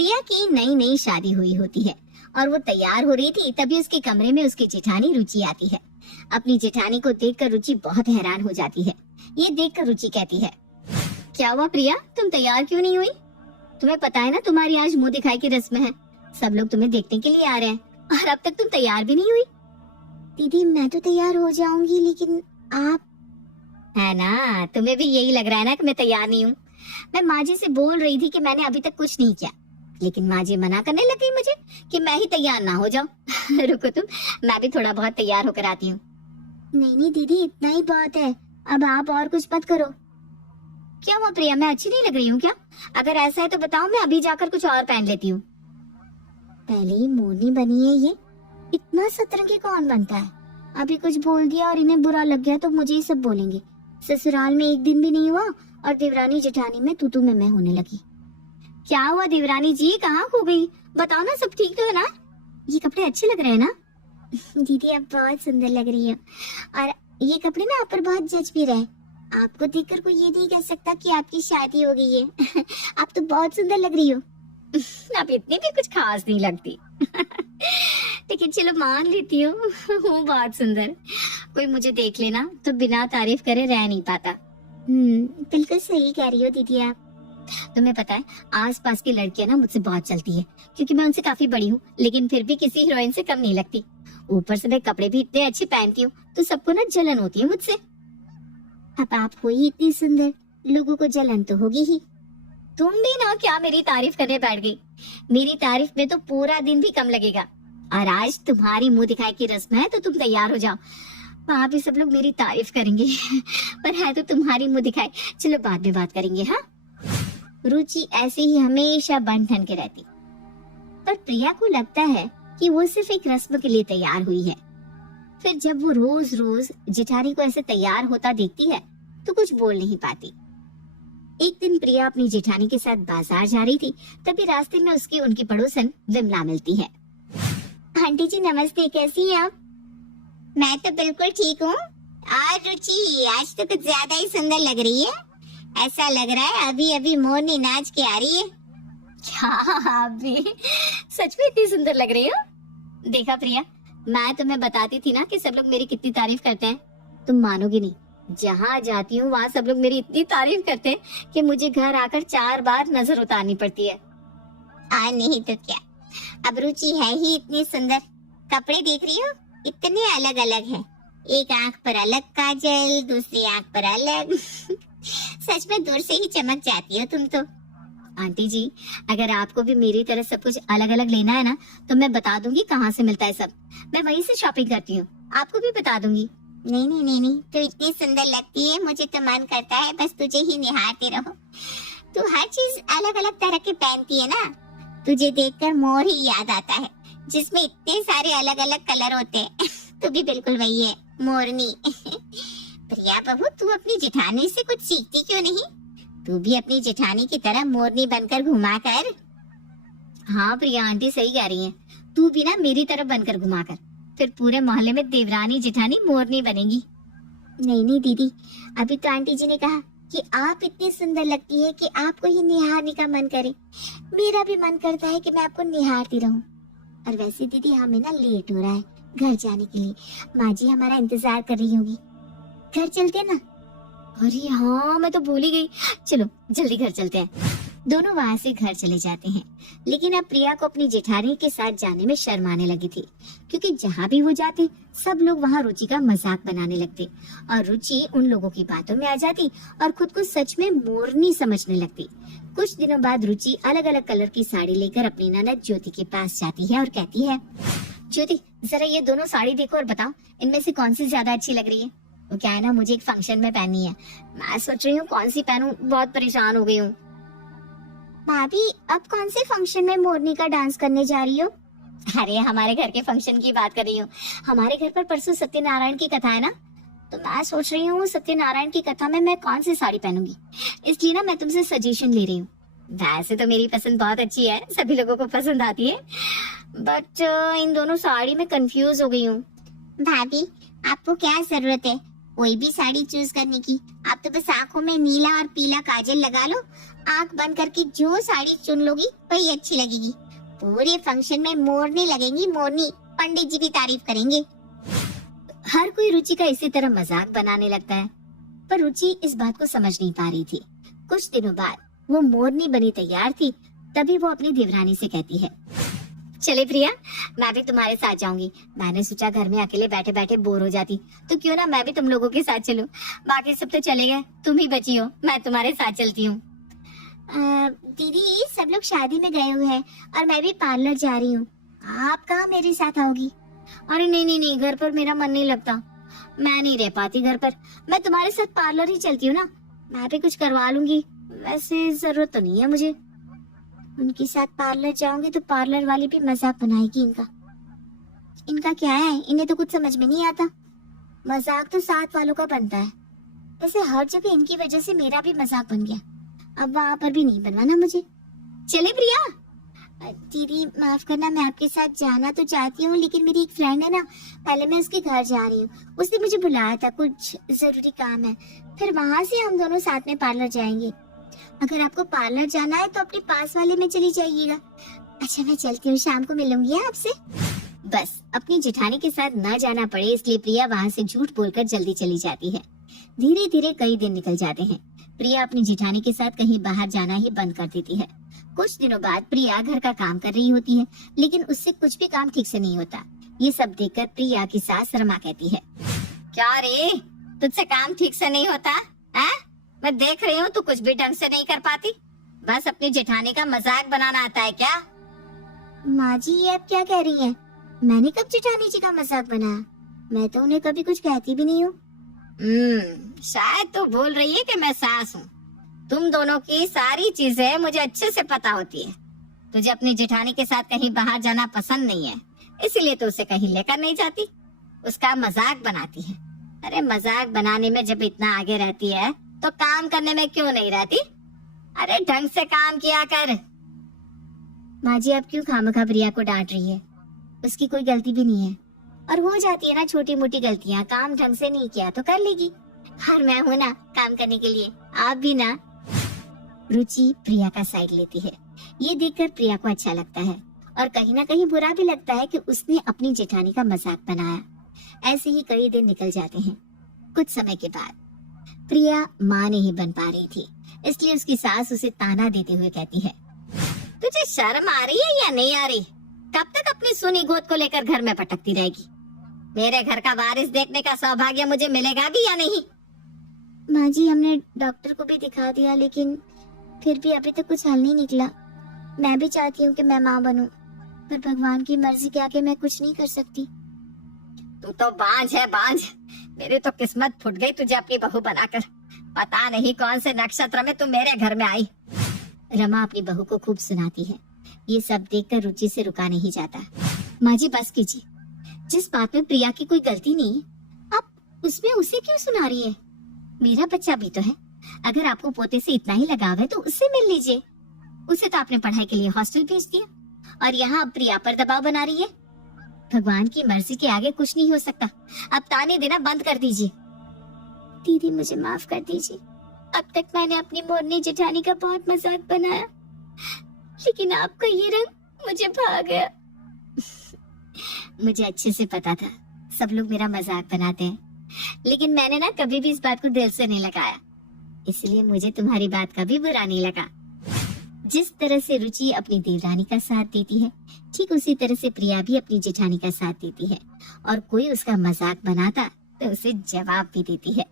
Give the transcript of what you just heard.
प्रिया की नई नई शादी हुई होती है और वो तैयार हो रही थी, तभी उसके कमरे में उसकी जेठानी रुचि आती है। अपनी जेठानी को देखकर रुचि बहुत हैरान हो जाती है। ये देखकर रुचि कहती है, क्या हुआ प्रिया, तुम तैयार क्यों नहीं हुई? तुम्हें पता है ना तुम्हारी आज मुंह दिखाई की रस्म है, सब लोग तुम्हें देखने के लिए आ रहे हैं और अब तक तुम तैयार भी नहीं हुई। दीदी मैं तो तैयार हो जाऊंगी, लेकिन आप। है ना, तुम्हें भी यही लग रहा है ना कि मैं तैयार नहीं हूँ। मैं माँ जी से बोल रही थी कि मैंने अभी तक कुछ नहीं किया, लेकिन माँ जी मना करने लगी मुझे कि मैं ही तैयार ना हो जाऊं। रुको तुम, मैं भी थोड़ा बहुत तैयार होकर आती हूँ। नहीं दीदी, इतना ही बहुत है, अब आप और कुछ मत करो। क्या हुआ प्रिया, मैं अच्छी नहीं लग रही हूँ क्या? अगर ऐसा है तो बताओ, मैं अभी जाकर कुछ और पहन लेती हूँ। पहले ही मोरनी बनी है ये, इतना सतरंगी कौन बनता है? अभी कुछ बोल दिया और इन्हें बुरा लग गया तो मुझे ही सब बोलेंगे। ससुराल में एक दिन भी नहीं हुआ और देवरानी जेठानी में तू मैं होने लगी। क्या हुआ देवरानी जी, कहाँ खो गई? बताओ ना, सब ठीक तो है ना? ये कपड़े अच्छे लग रहे हैं ना? दीदी आप बहुत सुंदर लग रही है, और ये कपड़े ना आप पर बहुत जच भी रहे। आपको देखकर कोई ये नहीं कह सकता कि आपकी शादी हो गई है। आप तो बहुत सुंदर लग रही हो। आप इतनी भी कुछ खास नहीं लगती। लेकिन चलो मान लेती हूँ, हूँ बहुत सुंदर। कोई मुझे देख लेना तो बिना तारीफ करे रह नहीं पाता। बिल्कुल सही कह रही हो दीदी आप। तुम्हें पता है, आसपास की लड़कियां ना मुझसे बहुत चलती है, क्योंकि मैं उनसे काफी बड़ी हूँ, लेकिन फिर भी किसी हीरोइन से कम नहीं लगती। ऊपर से मैं कपड़े भी इतने अच्छे पहनती हूँ तो सबको ना जलन होती है मुझसे। अब आप हो ही इतनी सुंदर, लोगों को जलन तो होगी ही। तुम भी ना क्या मेरी तारीफ करने बैठ गई? मेरी तारीफ में तो पूरा दिन भी कम लगेगा। और आज तुम्हारी मुंह दिखाई की रस्म है तो तुम तैयार हो जाओ, वहाँ भी सब लोग मेरी तारीफ करेंगे। पर है तो तुम्हारी मुंह दिखाई। चलो बाद में बात करेंगे। हाँ, रुचि ऐसे ही हमेशा बन ठन के रहती, पर प्रिया को लगता है कि वो सिर्फ एक रस्म के लिए तैयार हुई है। फिर जब वो रोज रोज जेठानी को ऐसे तैयार होता देखती है तो कुछ बोल नहीं पाती। एक दिन प्रिया अपनी जेठानी के साथ बाजार जा रही थी, तभी रास्ते में उसकी उनकी पड़ोसन विमला मिलती है। आंटी जी नमस्ते, कैसी हैं आप? मैं तो बिल्कुल ठीक हूँ। आज रुचि आज तो कुछ ज्यादा ही सुंदर लग रही है, ऐसा लग रहा है अभी अभी मोरनी नाच के आ रही है। क्या आप भी सच में इतनी सुंदर लग रही हो? देखा प्रिया, मैं तुम्हें बताती थी ना कि सब लोग मेरी कितनी तारीफ करते हैं। तुम मानोगी नहीं, जहाँ जाती हूँ वहाँ सब लोग मेरी इतनी तारीफ करते हैं कि मुझे घर आकर 4 बार नजर उतारनी पड़ती है। नहीं तो क्या, अब रुचि है ही इतनी सुंदर। कपड़े देख रही हो, इतने अलग अलग है, एक आंख पर अलग काजल, दूसरी आंख पर अलग। सच में दूर से ही चमक जाती हो तुम तो। आंटी जी, अगर आपको भी मेरी तरह सब कुछ अलग अलग लेना है ना, तो मैं बता दूंगी कहाँ से मिलता है सब। मैं वहीं से शॉपिंग करती हूँ, आपको भी बता दूंगी। नहीं, तो इतनी सुंदर लगती है, मुझे तो मन करता है बस तुझे ही निहारते रहो। तू हर चीज अलग अलग तरह की पहनती है ना, तुझे देखकर मोर ही याद आता है, जिसमें इतने सारे अलग अलग कलर होते हैं। तू भी बिल्कुल वही है, मोरनी। प्रिया बहू, तू अपनी जेठानी से कुछ सीखती क्यों नहीं? तू भी अपनी जेठानी की तरह मोरनी बनकर घुमा कर। हाँ प्रिया आंटी सही कह रही हैं, तू भी ना मेरी तरह बनकर घुमा कर, फिर पूरे मोहल्ले में देवरानी जेठानी मोरनी बनेगी। नहीं दीदी, अभी तो आंटी जी ने कहा कि आप इतनी सुंदर लगती है कि आपको ही निहारने का मन करे। मेरा भी मन करता है कि मैं आपको निहारती रहूं। और वैसे दीदी हमें ना लेट हो रहा है घर जाने के लिए, माँ जी हमारा इंतजार कर रही होगी। घर चलते ना? अरे हाँ, मैं तो भूल ही गई। चलो जल्दी घर चलते हैं। दोनों वहाँ से घर चले जाते हैं, लेकिन अब प्रिया को अपनी जेठानी के साथ जाने में शर्म आने लगी थी, क्योंकि जहाँ भी वो जाती सब लोग वहाँ रुचि का मजाक बनाने लगते और रुचि उन लोगों की बातों में आ जाती और खुद को सच में मोरनी समझने लगती। कुछ दिनों बाद रुचि अलग अलग कलर की साड़ी लेकर अपनी ननद ज्योति के पास जाती है और कहती है, ज्योति जरा ये दोनों साड़ी देखो और बताओ इनमें से कौन सी ज्यादा अच्छी लग रही है। वो क्या है ना, मुझे एक फंक्शन में पहननी है, मैं सोच रही हूँ कौन सी पहनूं, बहुत परेशान हो गई हूँ। भाभी, अब कौन से फंक्शन में मोरनी का डांस करने जा रही हो? अरे हमारे घर के फंक्शन की बात कर रही हूँ। हमारे घर पर परसों सत्यनारायण की कथा है ना, तो मैं सोच रही हूँ सत्यनारायण की कथा में मैं कौन सी साड़ी पहनूंगी, इसलिए ना मैं तुमसे सजेशन ले रही हूँ। वैसे तो मेरी पसंद बहुत अच्छी है, सभी लोगों को पसंद आती है, बट इन दोनों साड़ी में कंफ्यूज हो गई हूँ। भाभी, आपको क्या जरूरत है कोई भी साड़ी चूज करने की? आप तो बस आंखों में नीला और पीला काजल लगा लो आंख बंद करके जो साड़ी चुन लोगी वही अच्छी लगेगी। पूरे फंक्शन में मोरनी लगेंगी, मोरनी। पंडित जी भी तारीफ करेंगे। हर कोई रुचि का इसी तरह मजाक बनाने लगता है, पर रुचि इस बात को समझ नहीं पा रही थी। कुछ दिनों बाद वो मोरनी बनी तैयार थी, तभी वो अपनी देवरानी से कहती है, चले प्रिया, मैं भी तुम्हारे साथ जाऊंगी। मैंने सोचा घर में अकेले बैठे बैठे बोर हो जाती, तो क्यों ना मैं भी तुम लोगों के साथ चलूं। बाकी सब तो चले गए, तुम ही बची हो, मैं तुम्हारे साथ चलती हूँ। दीदी, सब लोग शादी में गए हुए हैं और मैं भी पार्लर जा रही हूँ। आप कहाँ मेरे साथ आओगी? अरे नहीं नहीं नहीं, घर पर मेरा मन नहीं लगता, मैं नहीं रह पाती घर पर। मैं तुम्हारे साथ पार्लर ही चलती हूँ ना, मैं भी कुछ करवा लूंगी। वैसे जरूरत तो नहीं है मुझे। उनके साथ पार्लर जाऊंगी तो पार्लर वाली भी मजाक बनाएगी इनका। इनका क्या है, इन्हें तो कुछ समझ में नहीं आता। मजाक तो साथ वालों का बनता है। वैसे हर जगह इनकी वजह से मेरा भी मजाक बन गया, अब वहाँ पर भी नहीं बनवाना मुझे। चले प्रिया। दीदी माफ करना, मैं आपके साथ जाना तो चाहती हूँ, लेकिन मेरी एक फ्रेंड है ना, पहले मैं उसके घर जा रही हूँ। उसने मुझे बुलाया था, कुछ जरूरी काम है, फिर वहाँ से हम दोनों साथ में पार्लर जाएंगे। अगर आपको पार्लर जाना है तो अपने पास वाले में चली जाइएगा। अच्छा मैं चलती हूँ, शाम को मिलूंगी आपसे। बस अपनी जेठानी के साथ न जाना पड़े इसलिए प्रिया वहाँ से झूठ बोलकर जल्दी चली जाती है। धीरे धीरे कई दिन निकल जाते हैं। प्रिया अपनी जेठानी के साथ कहीं बाहर जाना ही बंद कर देती है। कुछ दिनों बाद प्रिया घर का काम कर रही होती है, लेकिन उससे कुछ भी काम ठीक से नहीं होता। ये सब देखकर प्रिया की सास रमा कहती है, क्या रे, तुझसे काम ठीक से नहीं होता है? मैं देख रही हूँ तू कुछ भी ढंग से नहीं कर पाती, बस अपनी जेठानी का मजाक बनाना आता है क्या? माँ जी ये आप क्या कह रही हैं? मैंने कब जेठानी जी का मजाक बनाया? मैं तो उन्हें कभी कुछ कहती भी नहीं हूँ। शायद तू भूल रही है कि मैं सास हूँ। तुम दोनों की सारी चीजें मुझे अच्छे से पता होती है। तुझे अपनी जेठानी के साथ कहीं बाहर जाना पसंद नहीं है, इसीलिए तो उसे कहीं लेकर नहीं जाती, उसका मजाक बनाती है। अरे मजाक बनाने में जब इतना आगे रहती है तो काम करने में क्यों नहीं रहती? अरे ढंग से काम किया कर। माँ जी आप क्यों खामखा प्रिया को डांट रही है? उसकी कोई गलती भी नहीं है, और हो जाती है ना छोटी मोटी गलतियाँ, काम ढंग से नहीं किया तो कर लेगी। और मैं हूँ ना काम करने के लिए, आप भी ना। रुचि प्रिया का साइड लेती है। ये देखकर प्रिया को अच्छा लगता है और कहीं ना कहीं बुरा भी लगता है कि उसने अपनी जेठानी का मजाक बनाया। ऐसे ही कई दिन निकल जाते हैं। कुछ समय के बाद प्रिया माँ नहीं बन पा रही थी, इसलिए उसकी सास उसे ताना देते हुए कहती है, तुझे शर्म आ रही है या नहीं आ रही? कब तक अपनी सुनी गोद को लेकर घर में पटकती रहेगी? मेरे घर का वारिस देखने का सौभाग्य मुझे मिलेगा भी या नहीं? माँ जी हमने डॉक्टर को भी दिखा दिया, लेकिन फिर भी अभी तक कुछ हल नहीं निकला। मैं भी चाहती हूँ कि मैं माँ बनूं, पर भगवान की मर्जी के आगे मैं कुछ नहीं कर सकती। तू तो बांझ है बांझ, मेरी तो किस्मत फूट गई तुझे अपनी बहू बनाकर। पता नहीं कौन से नक्षत्र में तू मेरे घर में आई। रमा अपनी बहू को खूब सुनाती है। ये सब देखकर रुचि से रुका नहीं जाता। माँ जी बस कीजिए, जिस बात में प्रिया की कोई गलती नहीं, आप उसमें उसे क्यों सुना रही है? मेरा बच्चा भी तो है, अगर आपको पोते से इतना ही लगाव है तो उससे मिल लीजिए। उसे तो आपने पढ़ाई के लिए हॉस्टल भेज दिया और यहाँ अब प्रिया पर दबाव बना रही है। भगवान की मर्जी के आगे कुछ नहीं हो सकता, अब ताने देना बंद कर दीजिए। दीदी मुझे माफ कर दीजिए, अब तक मैंने अपनी मोरनी जेठानी का बहुत मजाक बनाया, लेकिन आपका ये रंग मुझे भा गया। मुझे अच्छे से पता था सब लोग मेरा मजाक बनाते हैं, लेकिन मैंने ना कभी भी इस बात को दिल से नहीं लगाया, इसलिए मुझे तुम्हारी बात का भी बुरा नहीं लगा। जिस तरह से रुचि अपनी देवरानी का साथ देती है, ठीक उसी तरह से प्रिया भी अपनी जेठानी का साथ देती है, और कोई उसका मजाक बनाता तो उसे जवाब भी देती है।